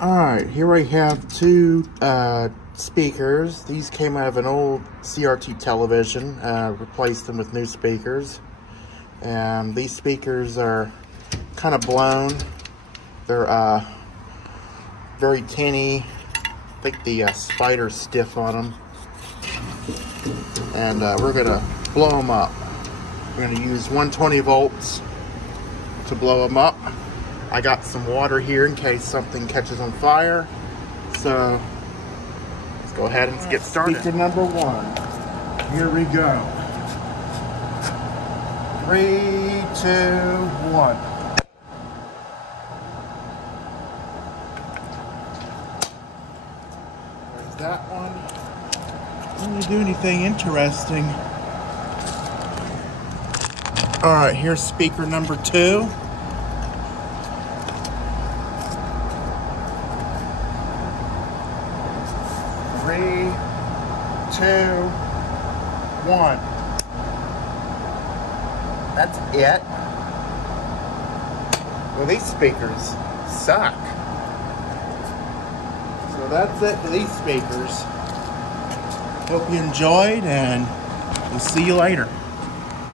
Alright, here I have two speakers. These came out of an old CRT television, replaced them with new speakers. These speakers are kind of blown. They're very tinny. I think the spider's stiff on them. And we're going to blow them up. We're going to use 120 volts to blow them up. I got some water here in case something catches on fire. So let's go ahead and get started. Speaker number one. Here we go. 3, 2, 1. There's that one. Didn't really do anything interesting. Alright, here's speaker number 2. Three, 2, 1. That's it. Well, these speakers suck. So that's it for these speakers. Hope you enjoyed, and we'll see you later.